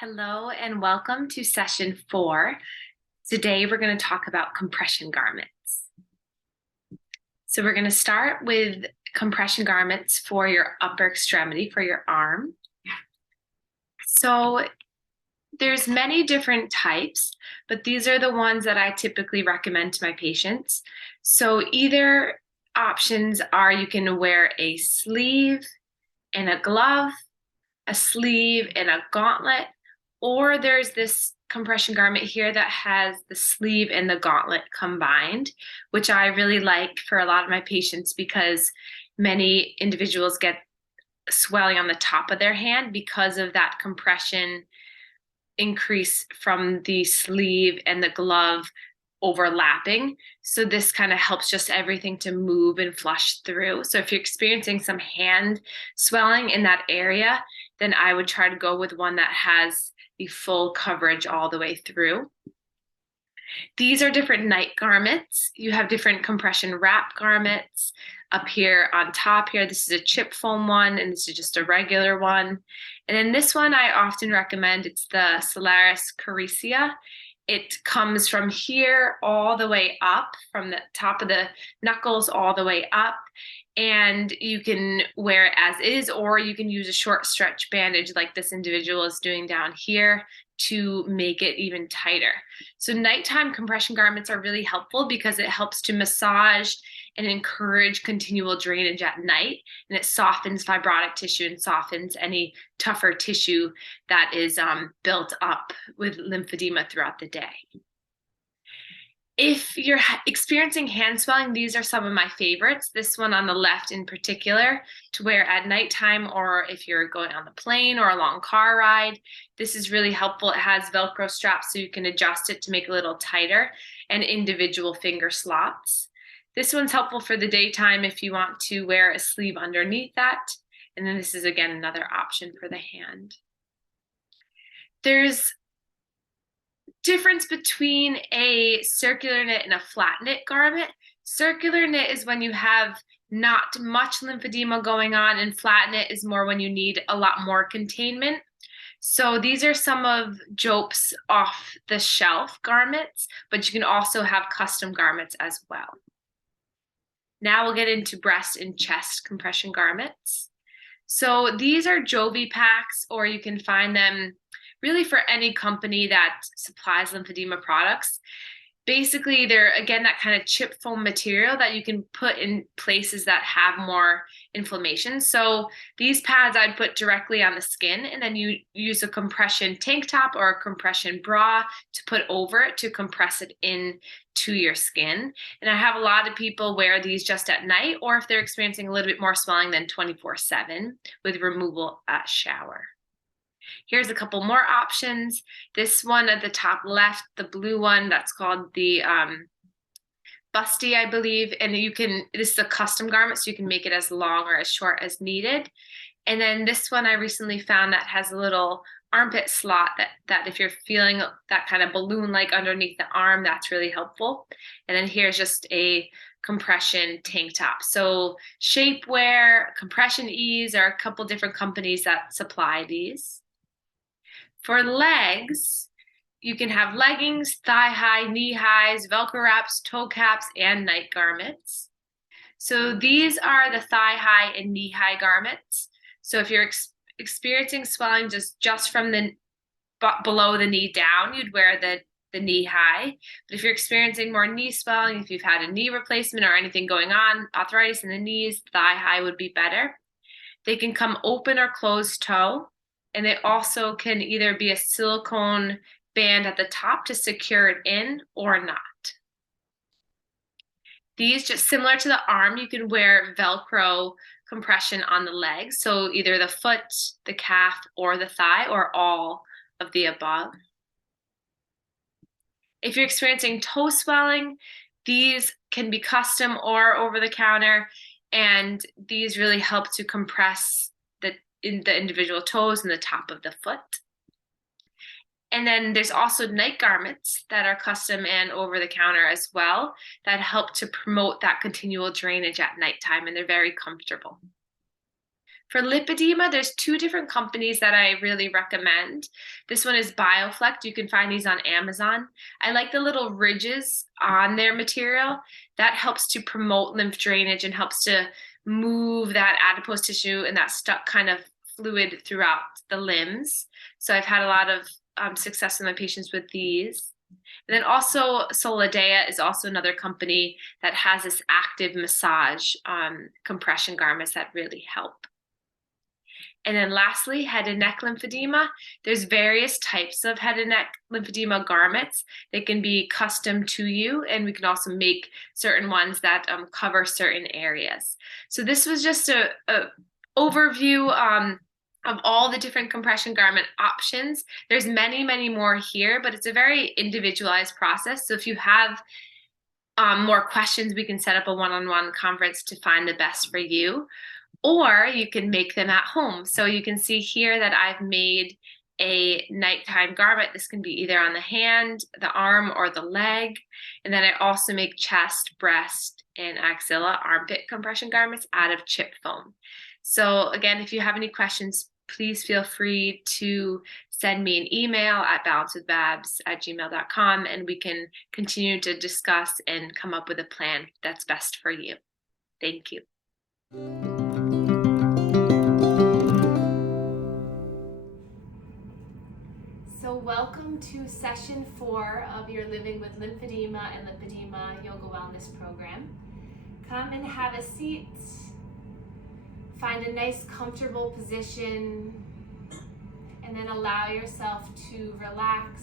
Hello and welcome to session 4. Today we're going to talk about compression garments. So we're going to start with compression garments for your upper extremity, for your arm. So there's many different types, but these are the ones that I typically recommend to my patients. So either options are you can wear a sleeve and a glove, a sleeve and a gauntlet, or there's this compression garment here that has the sleeve and the gauntlet combined, which I really like for a lot of my patients because many individuals get swelling on the top of their hand because of that compression increase from the sleeve and the glove overlapping. So this kind of helps just everything to move and flush through. So if you're experiencing some hand swelling in that area, then I would try to go with one that has the full coverage all the way through. These are different night garments. You have different compression wrap garments up here on top here. This is a chip foam one, and this is just a regular one. And then this one I often recommend, it's the Solaris Caricia. It comes from here all the way up, from the top of the knuckles all the way up. And you can wear it as is, or you can use a short stretch bandage like this individual is doing down here to make it even tighter. So nighttime compression garments are really helpful because it helps to massage and encourage continual drainage at night, and it softens fibrotic tissue and softens any tougher tissue that is built up with lymphedema throughout the day. If you're experiencing hand swelling, these are some of my favorites. This one on the left in particular to wear at nighttime, or if you're going on the plane or a long car ride. This is really helpful. It has Velcro straps so you can adjust it to make it a little tighter, and individual finger slots. This one's helpful for the daytime if you want to wear a sleeve underneath that. And then this is again another option for the hand. There's difference between a circular knit and a flat knit garment. Circular knit is when you have not much lymphedema going on, and flat knit is more when you need a lot more containment. So these are some of Jope's off-the-shelf garments, but you can also have custom garments as well. Now we'll get into breast and chest compression garments. So these are Jovi packs, or you can find them really for any company that supplies lymphedema products. Basically, they're, again, that kind of chip foam material that you can put in places that have more inflammation. So these pads I'd put directly on the skin, and then you use a compression tank top or a compression bra to put over it to compress it in to your skin. And I have a lot of people wear these just at night, or if they're experiencing a little bit more swelling, then 24/7 with removal at shower. Here's a couple more options. This one at the top left, the blue one, that's called the busty, I believe. And this is a custom garment, so you can make it as long or as short as needed. And then this one I recently found that has a little armpit slot that if you're feeling that kind of balloon-like underneath the arm, that's really helpful. And then here's just a compression tank top. So Shapewear, Compression Ease are a couple different companies that supply these. For legs, you can have leggings, thigh high, knee highs, Velcro wraps, toe caps, and night garments. So these are the thigh high and knee high garments. So if you're experiencing swelling just from the below the knee down, you'd wear the knee high. But if you're experiencing more knee swelling, if you've had a knee replacement or anything going on, arthritis in the knees, thigh high would be better. They can come open or closed toe. And they also can either be a silicone band at the top to secure it in or not. These, just similar to the arm, you can wear Velcro compression on the legs. So either the foot, the calf, or the thigh, or all of the above. If you're experiencing toe swelling, these can be custom or over the counter, and these really help to compress in the individual toes and the top of the foot. And then there's also night garments that are custom and over the counter as well that help to promote that continual drainage at nighttime, and they're very comfortable. For lipedema, there's two different companies that I really recommend. This one is BioFlect. You can find these on Amazon. I like the little ridges on their material. That helps to promote lymph drainage and helps to move that adipose tissue and that stuck kind of fluid throughout the limbs. So I've had a lot of success with my patients with these. And then also Solidea is also another company that has this active massage compression garments that really help. And then lastly, head and neck lymphedema. There's various types of head and neck lymphedema garments. They can be custom to you, and we can also make certain ones that cover certain areas. So this was just a overview of all the different compression garment options. There's many, many more here, but it's a very individualized process. So if you have more questions, we can set up a one-on-one conference to find the best for you. Or you can make them at home. So you can see here that I've made a nighttime garment. This can be either on the hand, the arm, or the leg. And then I also make chest, breast, and axilla armpit compression garments out of chip foam. So again, if you have any questions, please feel free to send me an email at balancewithbabz@gmail.com, and we can continue to discuss and come up with a plan that's best for you. Thank you. So welcome to session 4 of your Living with Lymphedema and Lipedema Yoga Wellness program. Come and have a seat. Find a nice comfortable position and then allow yourself to relax.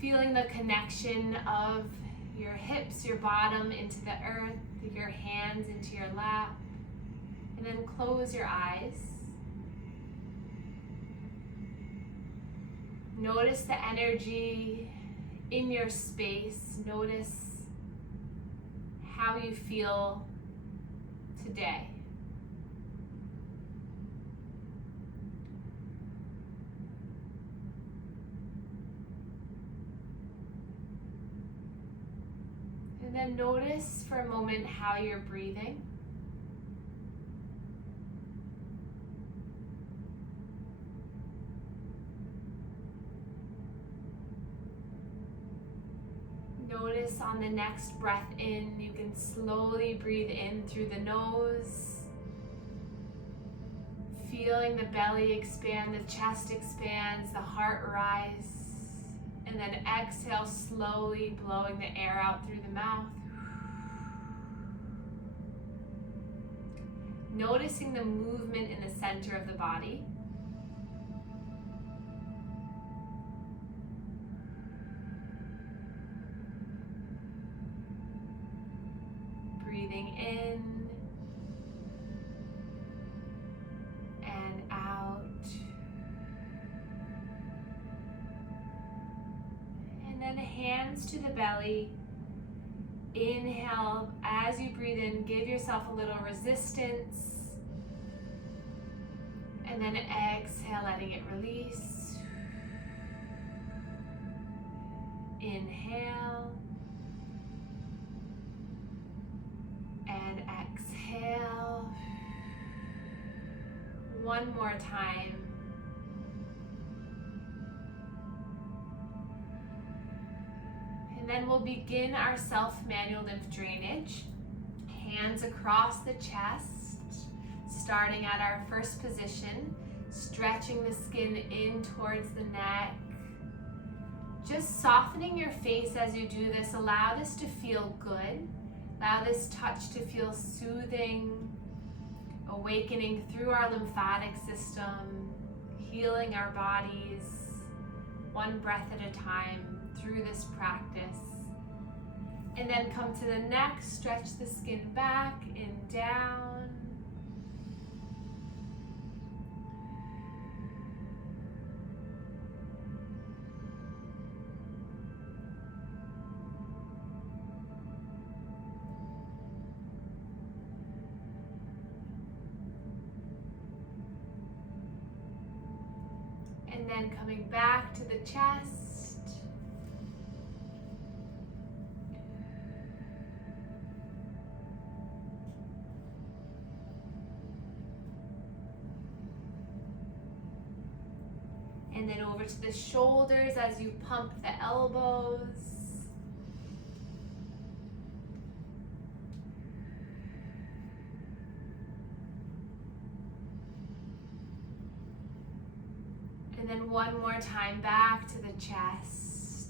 Feeling the connection of your hips, your bottom into the earth, your hands into your lap, and then close your eyes. Notice the energy in your space. Notice how you feel today. And then notice for a moment how you're breathing. Notice on the next breath in, you can slowly breathe in through the nose, feeling the belly expand, the chest expands, the heart rise, and then exhale slowly, blowing the air out through the mouth. Noticing the movement in the center of the body. Breathing in and out. And then hands to the belly. Inhale, as you breathe in, give yourself a little resistance. And then exhale, letting it release. Inhale. And exhale. One more time. And then we'll begin our self-manual lymph drainage. Hands across the chest, starting at our first position, stretching the skin in towards the neck. Just softening your face as you do this. Allow this to feel good. Allow this touch to feel soothing, awakening through our lymphatic system, healing our bodies, one breath at a time through this practice. And then come to the neck, stretch the skin back and down. And then coming back to the chest. And then over to the shoulders as you pump the elbows. And then one more time back to the chest.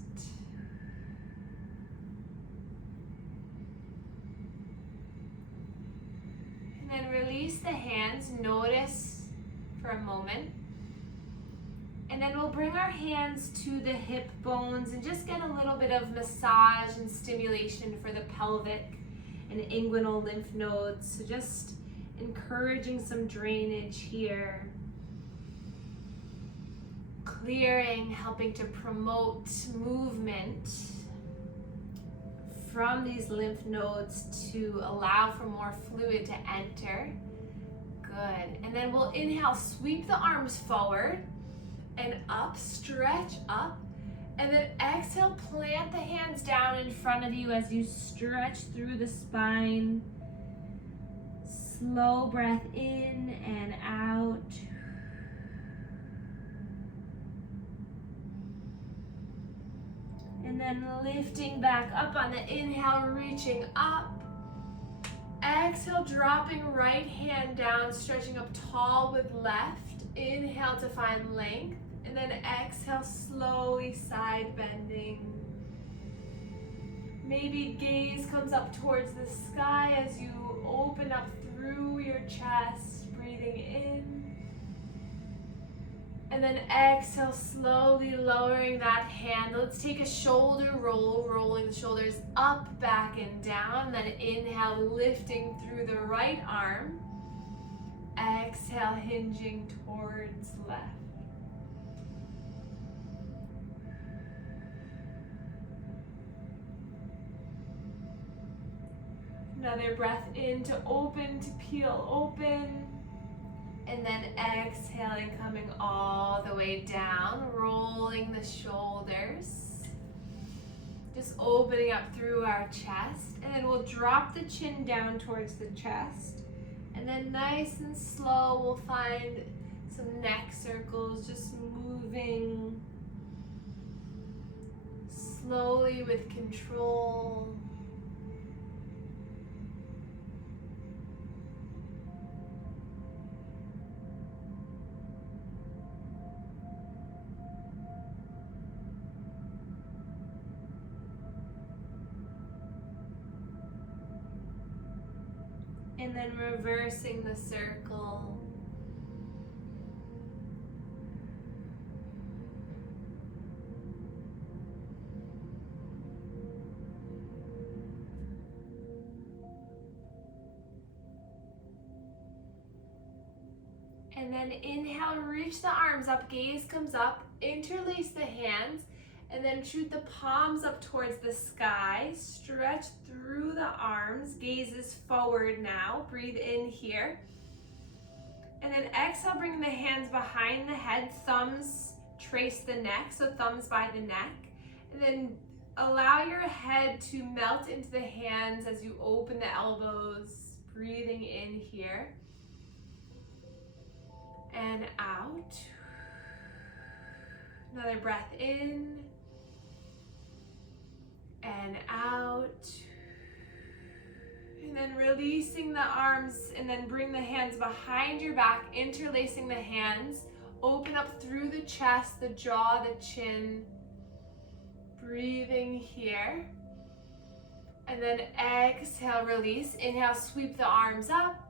And then release the hands, notice for a moment. And then we'll bring our hands to the hip bones and just get a little bit of massage and stimulation for the pelvic and inguinal lymph nodes. So just encouraging some drainage here. Clearing, helping to promote movement from these lymph nodes to allow for more fluid to enter. Good. And then we'll inhale, sweep the arms forward and up, stretch up. And then exhale, plant the hands down in front of you as you stretch through the spine. Slow breath in and out. And then lifting back up on the inhale, reaching up. Exhale, dropping right hand down, stretching up tall with left. Inhale to find length. And then exhale, slowly side bending. Maybe gaze comes up towards the sky as you open up through your chest, breathing in. And then exhale, slowly lowering that hand. Let's take a shoulder roll, rolling the shoulders up, back, and down. Then inhale, lifting through the right arm. Exhale, hinging towards left. Another breath in to open, to peel open. And then exhaling, coming all the way down, rolling the shoulders. Just opening up through our chest. And then we'll drop the chin down towards the chest. And then nice and slow, we'll find some neck circles, just moving slowly with control. And then reversing the circle. And then inhale, reach the arms up, gaze comes up, interlace the hands, and then shoot the palms up towards the sky. Stretch through the arms. Gaze is forward now. Breathe in here. And then exhale, bring the hands behind the head. Thumbs trace the neck, so thumbs by the neck. And then allow your head to melt into the hands as you open the elbows. Breathing in here. And out. Another breath in. And out. And then releasing the arms, and then bring the hands behind your back, interlacing the hands. Open up through the chest, the jaw, the chin. Breathing here. And then exhale, release. Inhale, sweep the arms up.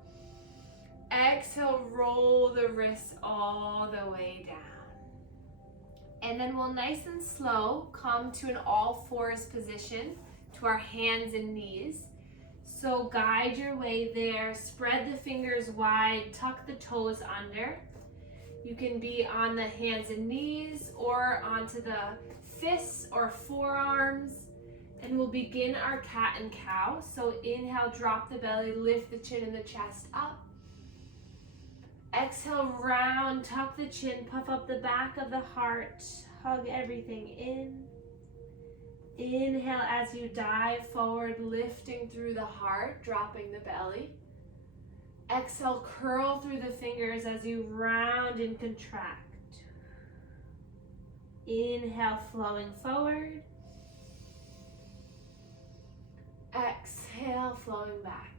Exhale, roll the wrists all the way down. And then we'll nice and slow come to an all fours position, to our hands and knees. So guide your way there, spread the fingers wide, tuck the toes under. You can be on the hands and knees or onto the fists or forearms. And we'll begin our cat and cow. So inhale, drop the belly, lift the chin and the chest up. Exhale, round, tuck the chin, puff up the back of the heart, hug everything in. Inhale as you dive forward, lifting through the heart, dropping the belly. Exhale, curl through the fingers as you round and contract. Inhale, flowing forward. Exhale, flowing back.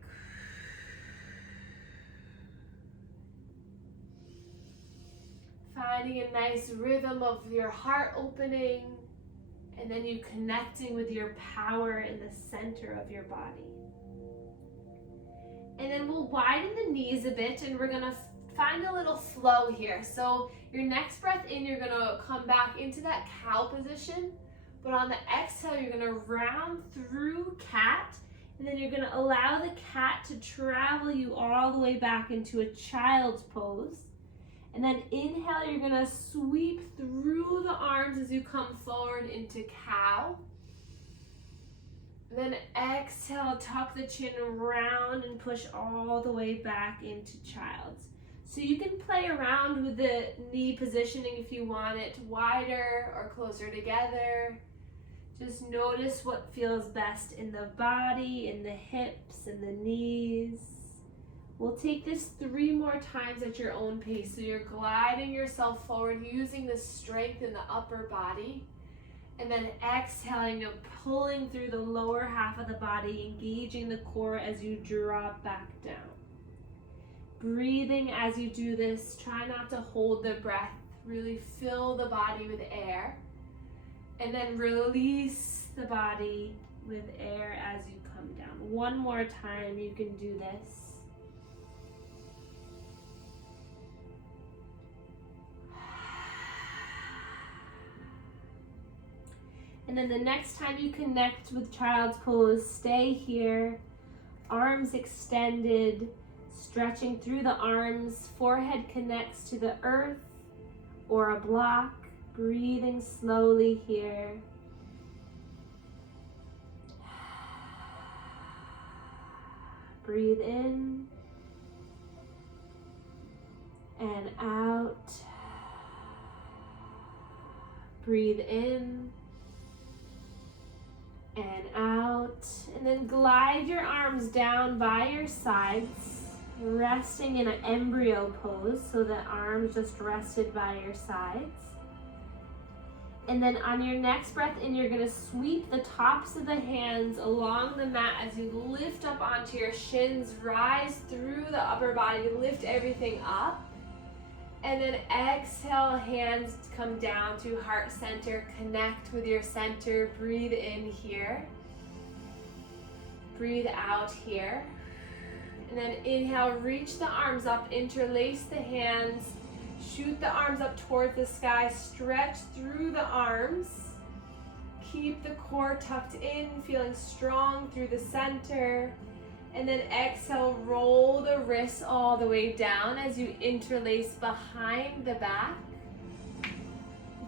Finding a nice rhythm of your heart opening, and then you connecting with your power in the center of your body. And then we'll widen the knees a bit, and we're gonna find a little flow here. So your next breath in, you're gonna come back into that cow position, but on the exhale, you're gonna round through cat, and then you're gonna allow the cat to travel you all the way back into a child's pose. And then inhale, you're gonna sweep through the arms as you come forward into cow. And then exhale, tuck the chin around and push all the way back into child's. So you can play around with the knee positioning if you want it wider or closer together. Just notice what feels best in the body, in the hips, and the knees. We'll take this 3 more times at your own pace. So you're gliding yourself forward, using the strength in the upper body. And then exhaling, you're pulling through the lower half of the body, engaging the core as you drop back down. Breathing as you do this, try not to hold the breath. Really fill the body with air. And then release the body with air as you come down. 1 more time, you can do this. And then the next time you connect with child's pose, stay here, arms extended, stretching through the arms, forehead connects to the earth or a block, breathing slowly here. Breathe in and out. Breathe in and out, and then glide your arms down by your sides, resting in an embryo pose, so the arms just rested by your sides. And then on your next breath in, you're gonna sweep the tops of the hands along the mat as you lift up onto your shins, rise through the upper body, lift everything up. And then exhale, hands come down to heart center, connect with your center, breathe in here, breathe out here. And then inhale, reach the arms up, interlace the hands, shoot the arms up towards the sky, stretch through the arms, keep the core tucked in, feeling strong through the center. And then exhale, roll the wrists all the way down as you interlace behind the back.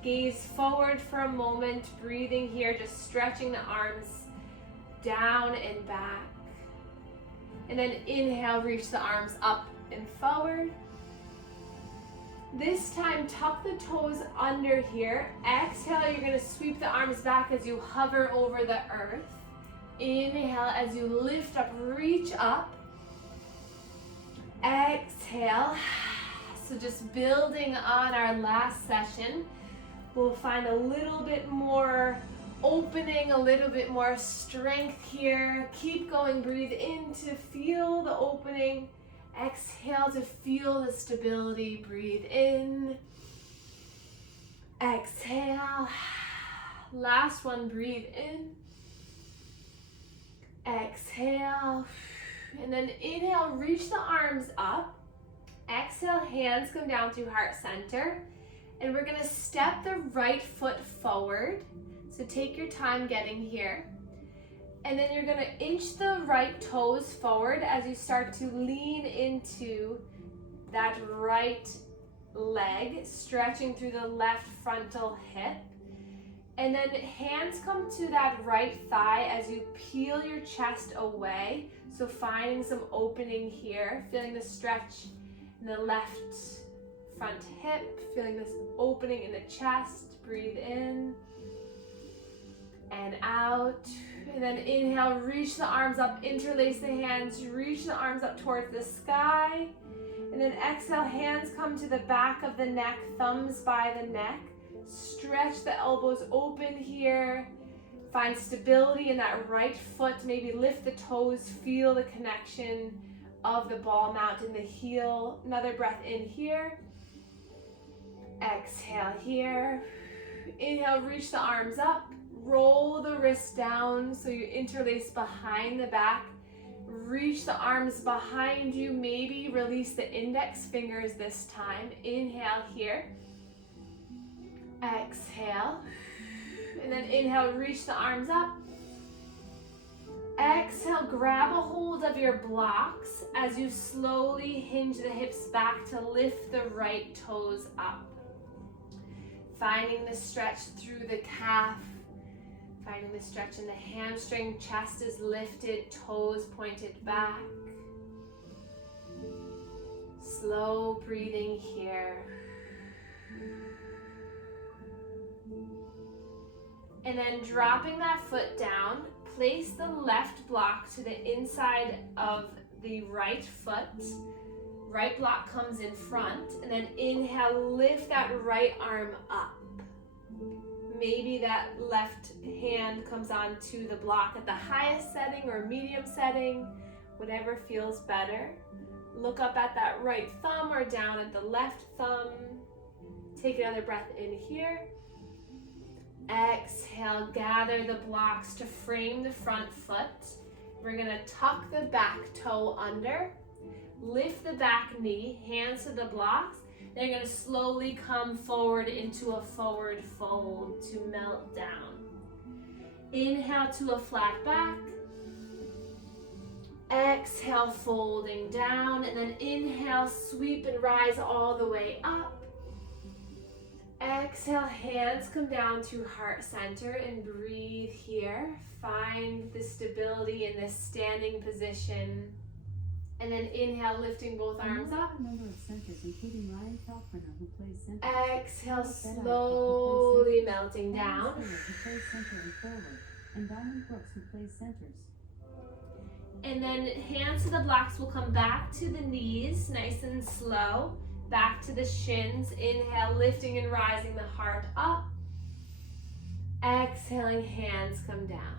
Gaze forward for a moment, breathing here, just stretching the arms down and back. And then inhale, reach the arms up and forward. This time, tuck the toes under here. Exhale, you're gonna sweep the arms back as you hover over the earth. Inhale as you lift up, reach up. Exhale. So just building on our last session, we'll find a little bit more opening, a little bit more strength here. Keep going, breathe in to feel the opening. Exhale to feel the stability, breathe in. Exhale. Last one, breathe in. Exhale, and then inhale, reach the arms up. Exhale, hands come down to heart center. And we're gonna step the right foot forward. So take your time getting here. And then you're gonna inch the right toes forward as you start to lean into that right leg, stretching through the left frontal hip. And then hands come to that right thigh as you peel your chest away. So finding some opening here, feeling the stretch in the left front hip, feeling this opening in the chest. Breathe in and out. And then inhale, reach the arms up, interlace the hands, reach the arms up towards the sky. And then exhale, hands come to the back of the neck, thumbs by the neck. Stretch the elbows open here. Find stability in that right foot. Maybe lift the toes. Feel the connection of the ball mount in the heel. Another breath in here. Exhale here. Inhale, reach the arms up. Roll the wrists down so you interlace behind the back. Reach the arms behind you. Maybe release the index fingers this time. Inhale here. Exhale. And then inhale, reach the arms up. Exhale, grab a hold of your blocks as you slowly hinge the hips back to lift the right toes up. Finding the stretch through the calf. Finding the stretch in the hamstring. Chest is lifted, toes pointed back. Slow breathing here. And then dropping that foot down, place the left block to the inside of the right foot. Right block comes in front, and then inhale, lift that right arm up. Maybe that left hand comes onto the block at the highest setting or medium setting, whatever feels better. Look up at that right thumb or down at the left thumb. Take another breath in here. Exhale, gather the blocks to frame the front foot. We're gonna tuck the back toe under, lift the back knee, hands to the blocks. They're gonna slowly come forward into a forward fold to melt down. Inhale to a flat back. Exhale, folding down, and then inhale, sweep and rise all the way up. Exhale, hands come down to heart center and breathe here. Find the stability in this standing position. And then inhale, lifting both arms up. Exhale, slowly melting down. And then hands to the blocks will come back to the knees, nice and slow. Back to the shins. Inhale, lifting and rising the heart up. Exhaling, hands come down.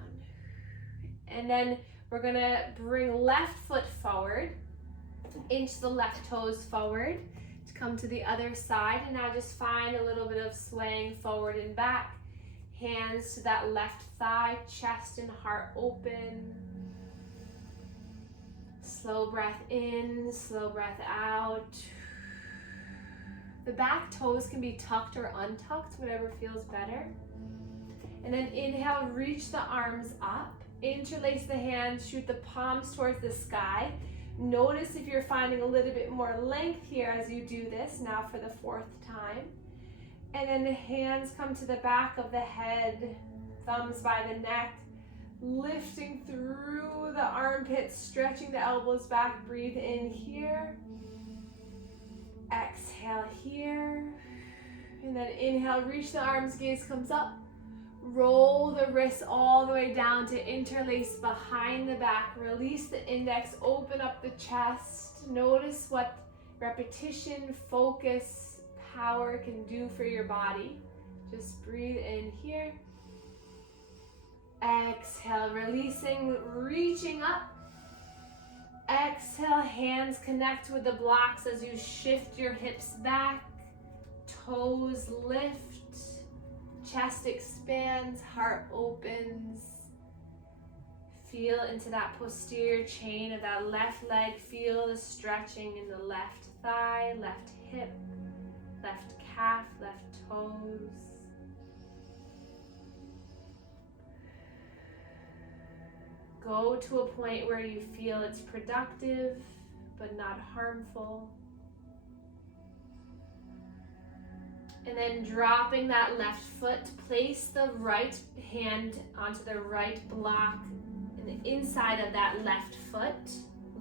And then we're gonna bring left foot forward, inch the left toes forward to come to the other side. And now just find a little bit of swaying forward and back. Hands to that left thigh, chest and heart open. Slow breath in, slow breath out. The back toes can be tucked or untucked, whatever feels better. And then inhale, reach the arms up. Interlace the hands, shoot the palms towards the sky. Notice if you're finding a little bit more length here as you do this, now for the fourth time. And then the hands come to the back of the head, thumbs by the neck, lifting through the armpits, stretching the elbows back. Breathe in here. Exhale here. And then inhale, reach the arms, gaze comes up. Roll the wrists all the way down to interlace behind the back. Release the index, open up the chest. Notice what repetition, focus, power can do for your body. Just breathe in here. Exhale, releasing, reaching up. Exhale, hands connect with the blocks as you shift your hips back. Toes lift. Chest expands, heart opens. Feel into that posterior chain of that left leg. Feel the stretching in the left thigh, left hip, left calf, left toes. Go to a point where you feel it's productive but not harmful. And then dropping that left foot, place the right hand onto the right block in the inside of that left foot.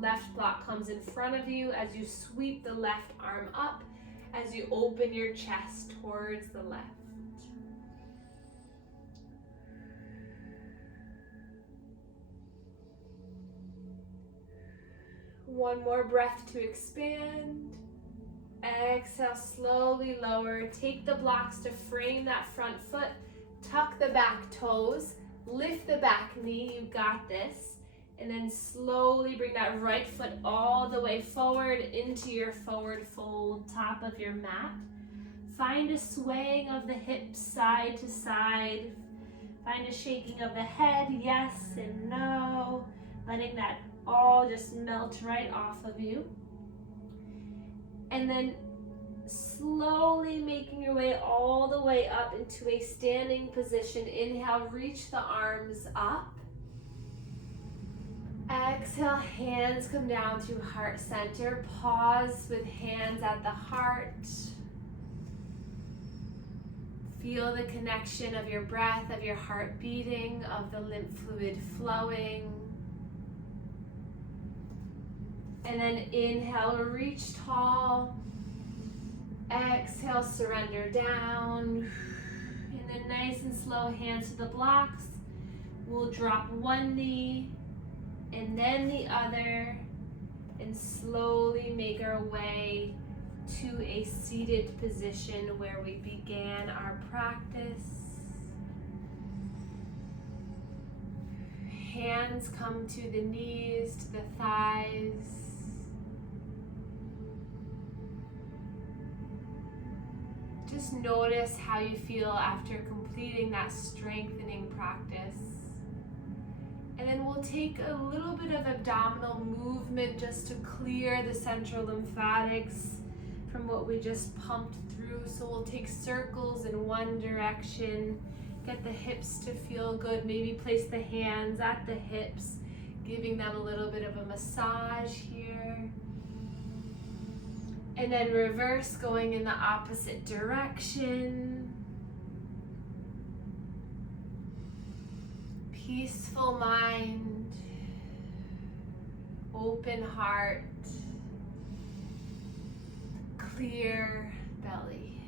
Left block comes in front of you as you sweep the left arm up, as you open your chest towards the left. One more breath to expand. Exhale, slowly lower. Take the blocks to frame that front foot. Tuck the back toes. Lift the back knee. You got this. And then slowly bring that right foot all the way forward into your forward fold, top of your mat. Find a swaying of the hips side to side. Find a shaking of the head, yes and no. Letting that all just melt right off of you. And then slowly making your way all the way up into a standing position. Inhale, reach the arms up. Exhale, hands come down through heart center. Pause with hands at the heart. Feel the connection of your breath, of your heart beating, of the lymph fluid flowing. And then inhale, reach tall. Exhale, surrender down. And then nice and slow, hands to the blocks. We'll drop one knee and then the other, and slowly make our way to a seated position where we began our practice. Hands come to the knees, to the thighs. Just notice how you feel after completing that strengthening practice. And then we'll take a little bit of abdominal movement just to clear the central lymphatics from what we just pumped through. So we'll take circles in one direction, get the hips to feel good, maybe place the hands at the hips, giving them a little bit of a massage here. And then reverse, going in the opposite direction. Peaceful mind, open heart, clear belly.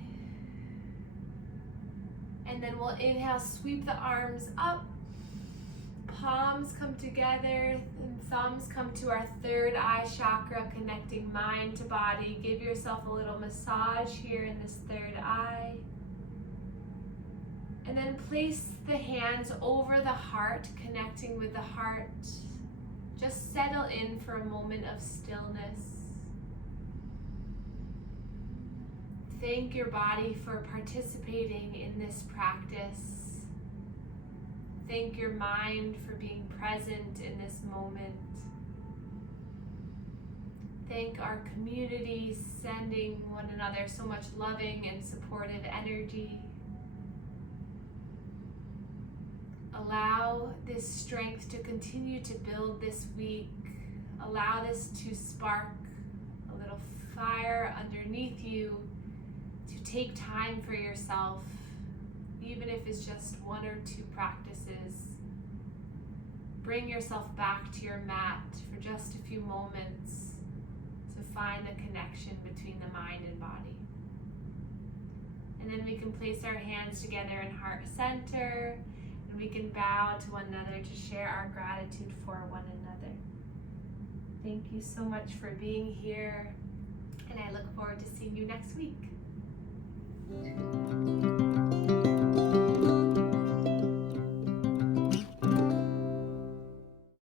And then we'll inhale, sweep the arms up, palms come together, and thumbs come to our third eye chakra, connecting mind to body. Give yourself a little massage here in this third eye. And then place the hands over the heart, connecting with the heart. Just settle in for a moment of stillness. Thank your body for participating in this practice. Thank your mind for being present in this moment. Thank our community, sending one another so much loving and supportive energy. Allow this strength to continue to build this week. Allow this to spark a little fire underneath you, to take time for yourself, even if it's just one or two practices. Bring yourself back to your mat for just a few moments to find the connection between the mind and body. And then we can place our hands together in heart center, and we can bow to one another to share our gratitude for one another. Thank you so much for being here, and I look forward to seeing you next week.